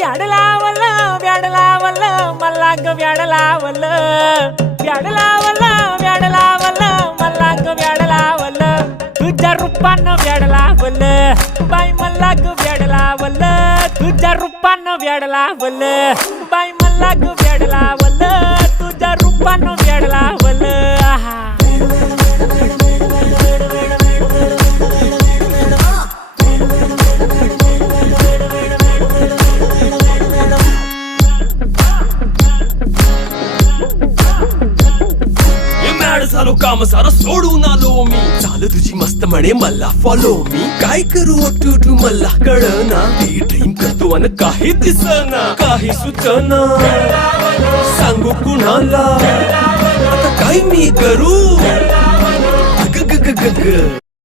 व्याड लावलं व्याड लावलं मला ग व्याड लावलं व्याड लावलं व्याड लावलं मला ग व्याड लावलं तुझ्या रूपानं व्याड लावलं बाई मला ग व्याड लावलं तुझ्या रूपानं व्याड लावलं बाई मला ग व्याड लावलं तुझ्या रूपानं व्याड लावलं आहा झालो काम सारा सोडून आलो मी चाल तुझी मस्त म्हणे मला फॉलो मी काय करू टू मला कळना ती ड्रीम करतो अन काही दिसना काही सुचना सांगू कुणाला आता काय मी करू ग ग ग ग ग